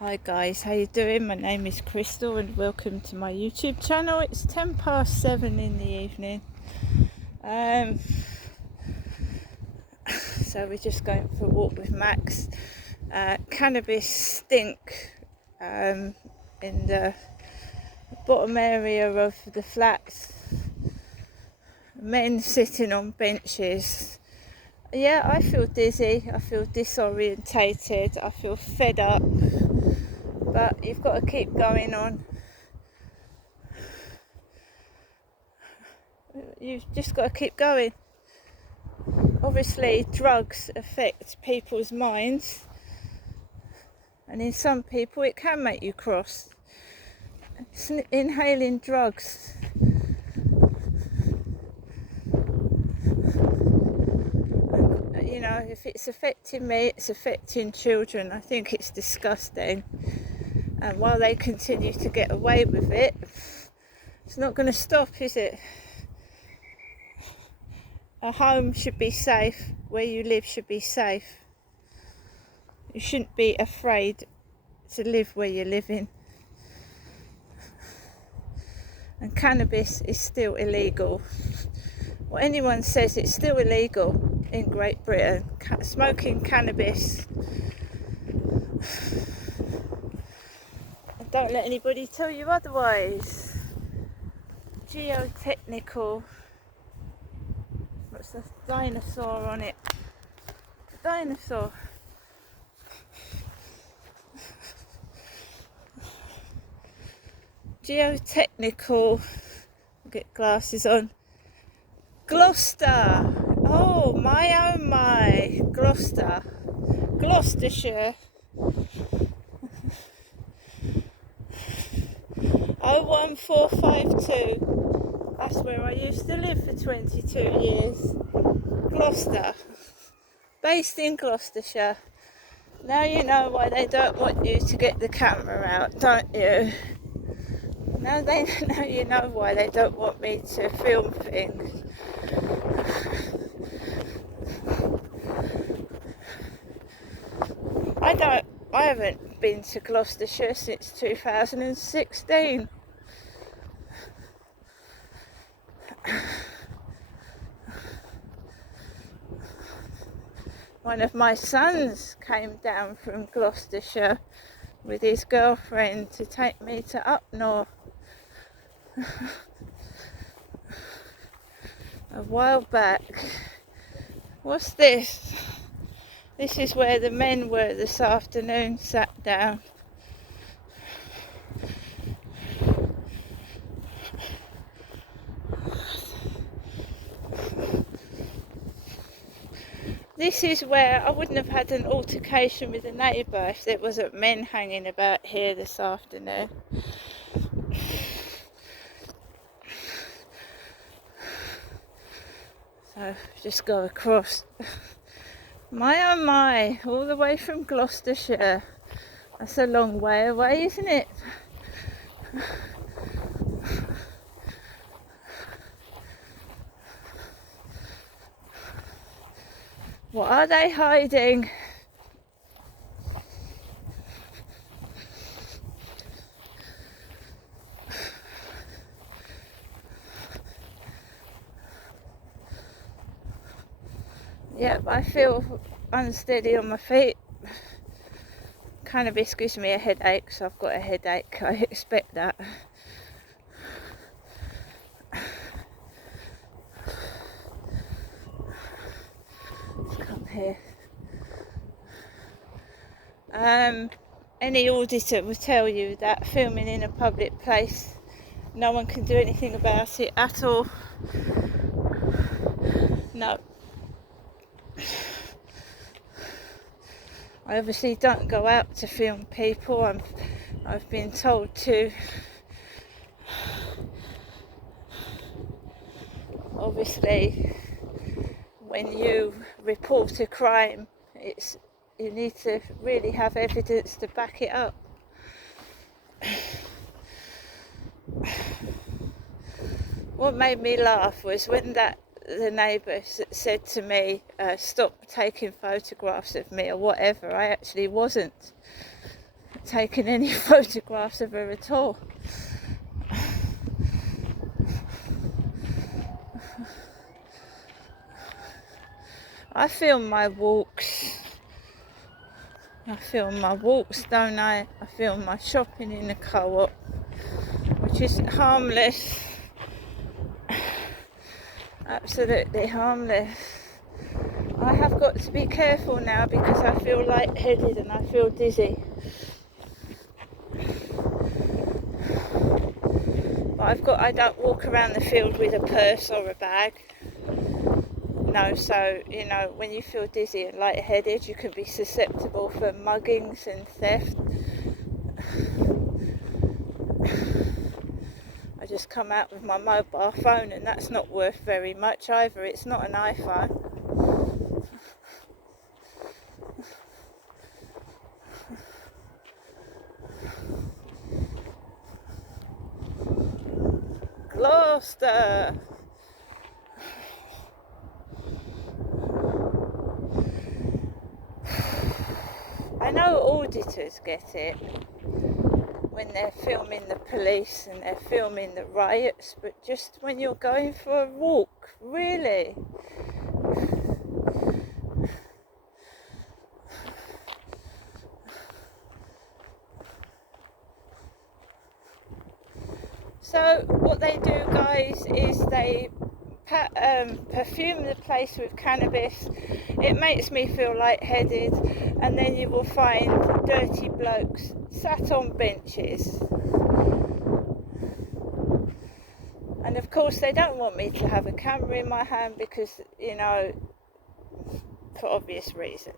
Hi guys, how you doing? My name is Crystal and welcome to my YouTube channel. It's 7:10 in the evening. So we're just going for a walk with Max. Cannabis stink in the bottom area of the flats. Men sitting on benches. Yeah, I feel dizzy, I feel disorientated, I feel fed up. But you've got to keep going on. You've just got to keep going. Obviously, drugs affect people's minds, and in some people it can make you cross. Inhaling drugs, you know, if it's affecting me, it's affecting children. I think it's disgusting, and while they continue to get away with it, it's not going to stop, is it? A home should be safe. Where you live should be safe. You shouldn't be afraid to live where you're living. And cannabis is still illegal. Well, anyone says it's still illegal in Great Britain. Smoking cannabis. And don't let anybody tell you otherwise. Geotechnical. What's the dinosaur on it? Dinosaur. Geotechnical. Get glasses on. Gloucester. Oh my. Gloucestershire. 01452. That's where I used to live for 22 years. Gloucester. Based in Gloucestershire. Now you know why they don't want you to get the camera out, don't you? Now you know why they don't want me to film things. I haven't been to Gloucestershire since 2016. One of my sons came down from Gloucestershire with his girlfriend to take me to up north a while back. What's this? This is where the men were this afternoon, sat down. This is where I wouldn't have had an altercation with a neighbour if there wasn't men hanging about here this afternoon. So just go across. My, all the way from Gloucestershire. That's a long way away, isn't it? What are they hiding? Yep, I feel unsteady on my feet. Cannabis gives me a headache, so I've got a headache. I expect that. Let's come here. Any auditor will tell you that filming in a public place, no one can do anything about it at all. No. I obviously don't go out to film people. I've been told to. Obviously, when you report a crime, you need to really have evidence to back it up. What made me laugh was when the neighbour said to me, stop taking photographs of me or whatever. I actually wasn't. taken any photographs of her at all. I film my walks. Don't I? I film my shopping in the co-op, which is harmless. Absolutely harmless. I have got to be careful now because I feel lightheaded and I feel dizzy. But I don't walk around the field with a purse or a bag. No, so, when you feel dizzy and lightheaded, you can be susceptible for muggings and theft. I just come out with my mobile phone, and that's not worth very much either. It's not an iPhone. Gloucester! I know auditors get it when they're filming the police and they're filming the riots, but just when you're going for a walk, really? So what they do, guys, is they perfume the place with cannabis. It makes me feel lightheaded, and then you will find dirty blokes sat on benches. And of course they don't want me to have a camera in my hand because, for obvious reasons.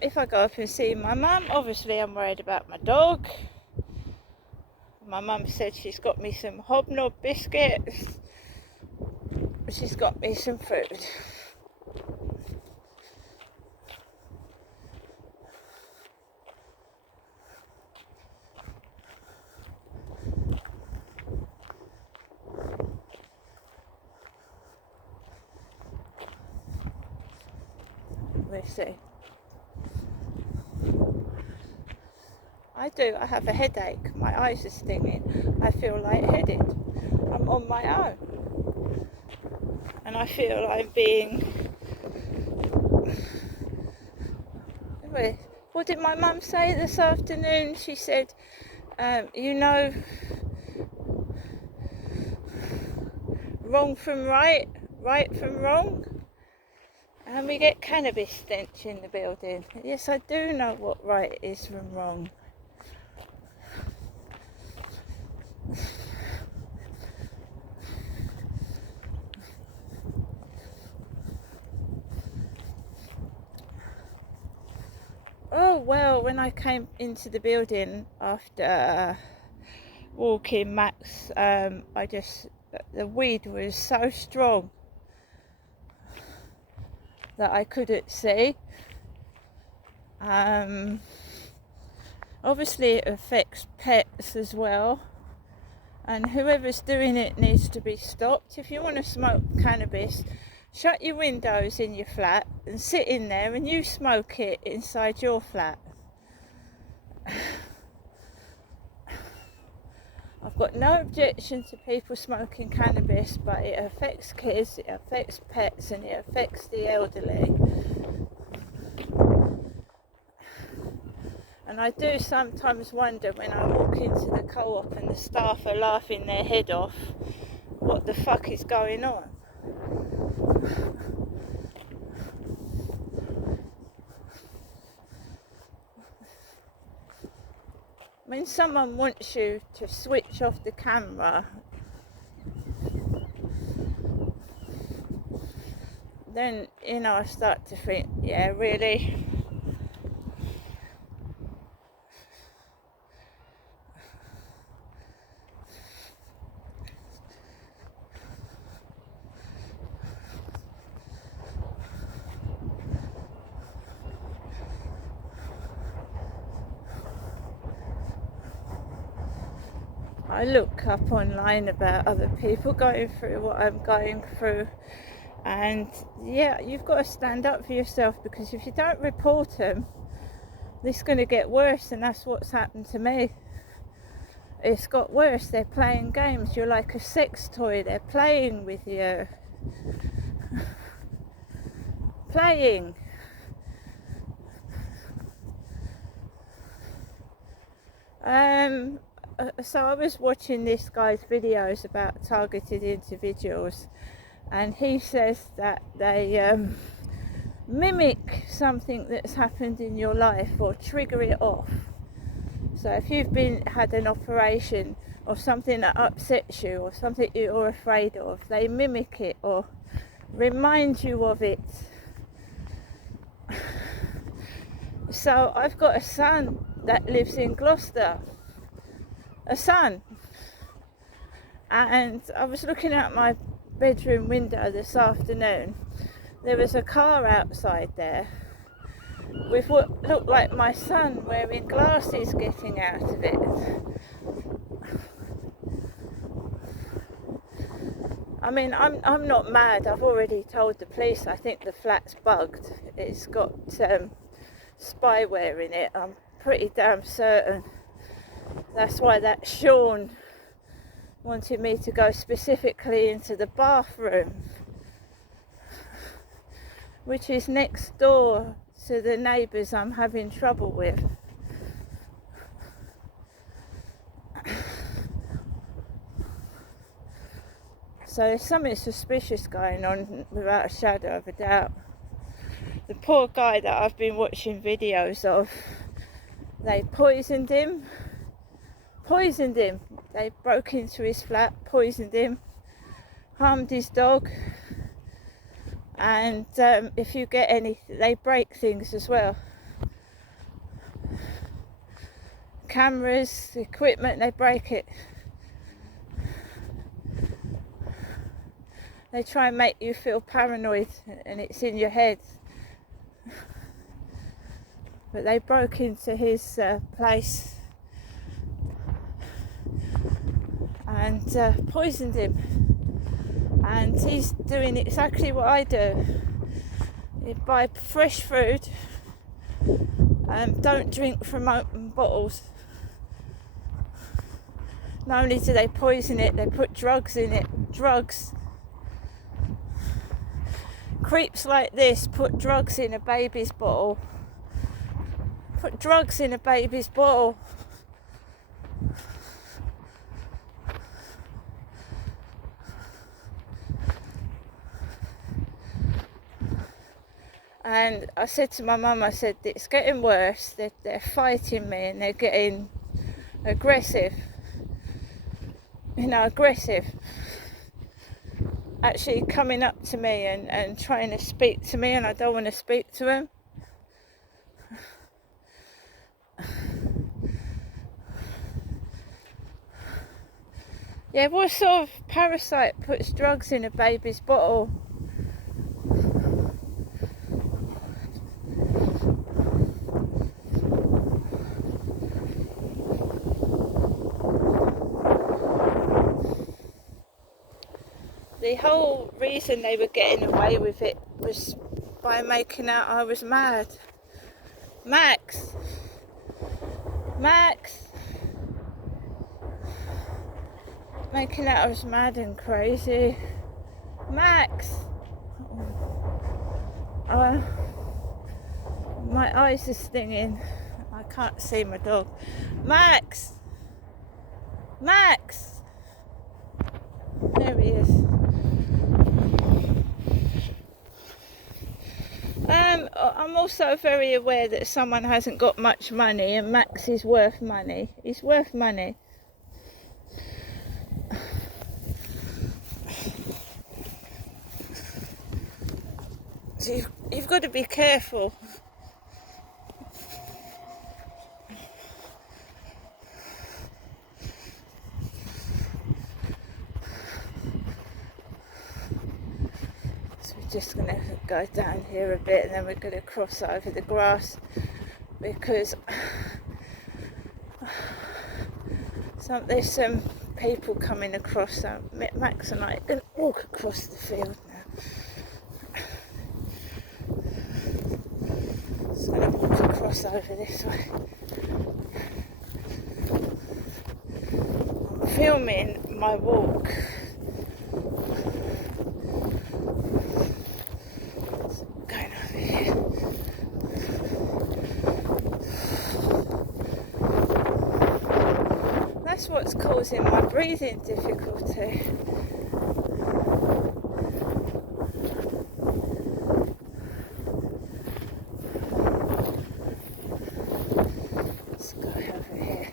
If I go up and see my mum, obviously I'm worried about my dog. My mum said she's got me some hobnob biscuits. She's got me some food. Let's see. I do. I have a headache. My eyes are stinging. I feel lightheaded. I'm on my own. And I feel I'm being... What did my mum say this afternoon? She said, wrong from right, right from wrong. And we get cannabis stench in the building. Yes, I do know what right is from wrong. Oh, well, when I came into the building after walking Max, the weed was so strong that I couldn't see. Obviously it affects pets as well, and whoever's doing it needs to be stopped. If you want to smoke cannabis, shut your windows in your flat and sit in there and you smoke it inside your flat. I've got no objection to people smoking cannabis, but it affects kids, it affects pets, and it affects the elderly. And I do sometimes wonder when I walk into the co-op and the staff are laughing their head off, what the fuck is going on? When someone wants you to switch off the camera, then, I start to think, yeah, really? I look up online about other people going through what I'm going through, and yeah, you've got to stand up for yourself, because if you don't report them, this is going to get worse, and that's what's happened to me. It's got worse. They're playing games. You're like a sex toy. They're playing with you. Playing. So I was watching this guy's videos about targeted individuals, and he says that they mimic something that's happened in your life or trigger it off. So if you've had an operation or something that upsets you or something you're afraid of, they mimic it or remind you of it. So I've got a son that lives in Gloucester, a son, and I was looking out my bedroom window this afternoon. There was a car outside there with what looked like my son wearing glasses getting out of it. I mean, I'm not mad. I've already told the police I think the flat's bugged. It's got spyware in it. I'm pretty damn certain. That's why that Sean wanted me to go specifically into the bathroom, which is next door to the neighbours I'm having trouble with. So there's something suspicious going on without a shadow of a doubt. The poor guy that I've been watching videos of, they poisoned him. They broke into his flat, poisoned him, harmed his dog, and if you get anything, they break things as well. Cameras, equipment, they break it. They try and make you feel paranoid, and it's in your head. But they broke into his place and poisoned him. And he's doing exactly what I do. You buy fresh food and don't drink from open bottles. Not only do they poison it, they put drugs in it. Drugs. Creeps like this put drugs in a baby's bottle. Put drugs in a baby's bottle. And I said to my mum, I said, it's getting worse. They're fighting me and they're getting aggressive. Aggressive. Actually coming up to me and trying to speak to me, and I don't want to speak to them. Yeah, what sort of parasite puts drugs in a baby's bottle? The whole reason they were getting away with it was by making out I was mad. Max! Making out I was mad and crazy. Max! My eyes are stinging. I can't see my dog. Max! There he is. I'm also very aware that someone hasn't got much money, and Max is worth money. He's worth money. So you've got to be careful. Just going to go down here a bit, and then we're going to cross over the grass, because there's some people coming across, so Max and I are going to walk across the field now. Just going to walk across over this way. I'm filming my walk. Going over here. That's what's causing my breathing difficulty. Let's go over here.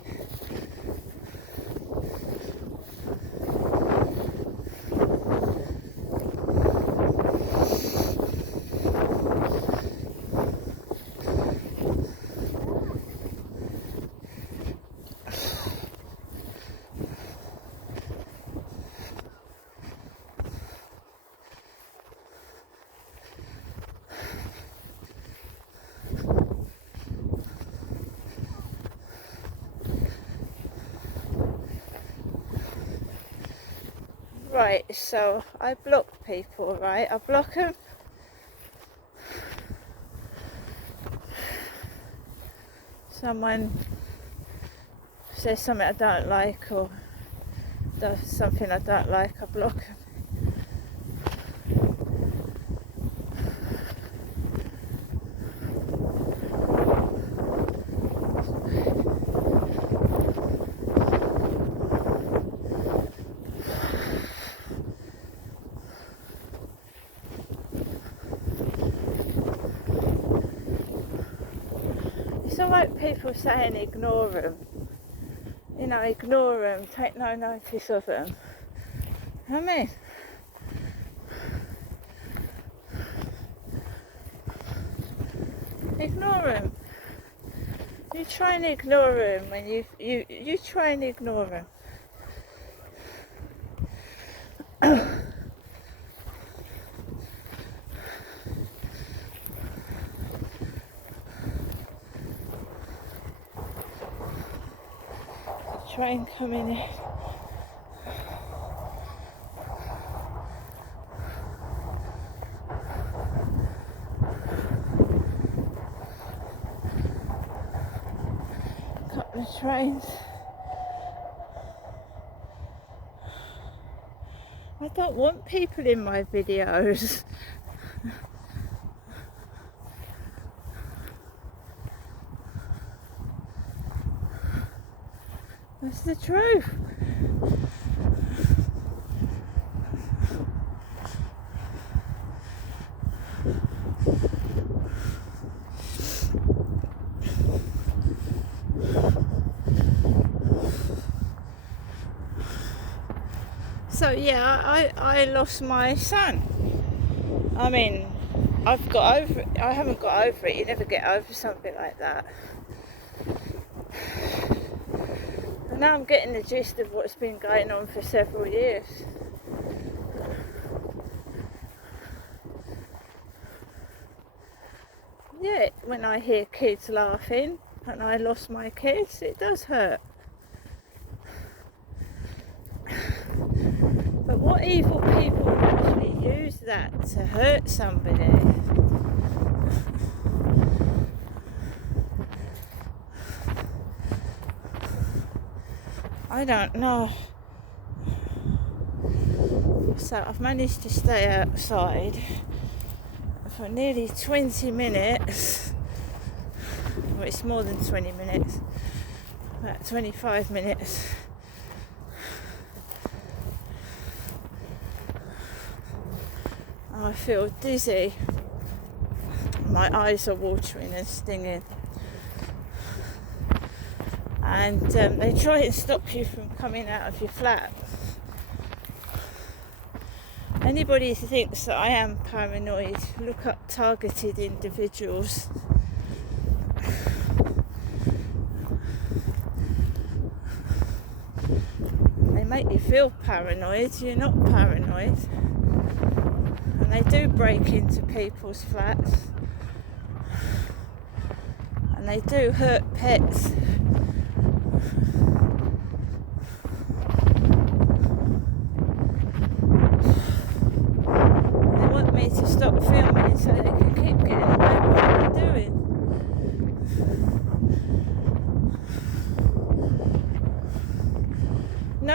Right, so I block people, right? I block them. Someone says something I don't like or does something I don't like, I block them. It's alright people saying ignore them. You know, ignore them, take no notice of them. You know what I mean? Ignore them. You try and ignore them when you try and ignore them. Train coming in. Couple of trains. I don't want people in my videos. That's the truth. So yeah, I lost my son. I mean, I've got over it. I haven't got over it. You never get over something like that. And now I'm getting the gist of what's been going on for several years. Yeah, when I hear kids laughing and I lost my kids, it does hurt. But what evil people actually use that to hurt somebody? I don't know. So I've managed to stay outside for nearly 20 minutes. Well, it's more than 20 minutes, about 25 minutes. I feel dizzy. My eyes are watering and stinging. And they try and stop you from coming out of your flat. Anybody who thinks that I am paranoid, look up targeted individuals. They make you feel paranoid, you're not paranoid. And they do break into people's flats. And they do hurt pets.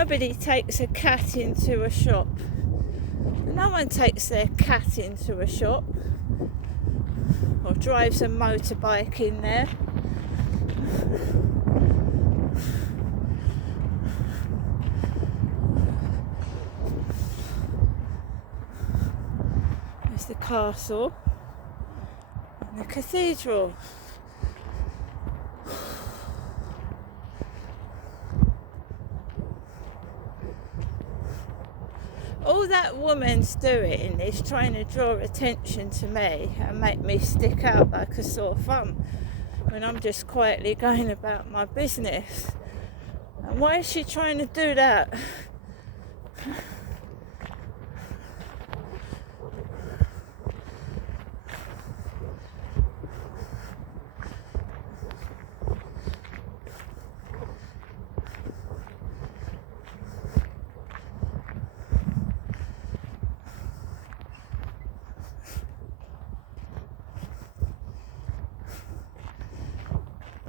Nobody takes a cat into a shop. No one takes their cat into a shop or drives a motorbike in there. There's the castle and the cathedral. All that woman's doing is trying to draw attention to me and make me stick out like a sore thumb when I'm just quietly going about my business. And why is she trying to do that?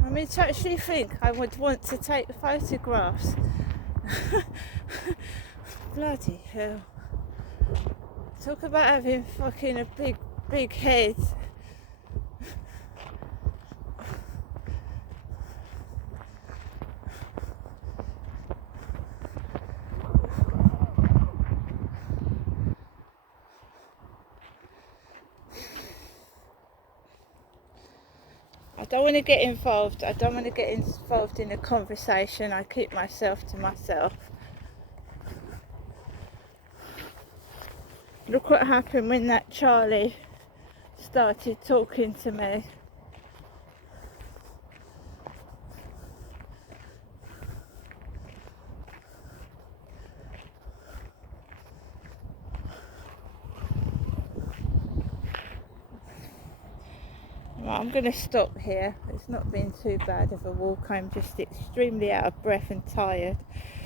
I mean, to actually think I would want to take photographs. Bloody hell. Talk about having fucking a big head. I don't want to get involved. I don't want to get involved in a conversation. I keep myself to myself. Look what happened when that Charlie started talking to me. Right, I'm going to stop here. It's not been too bad of a walk. I'm just extremely out of breath and tired.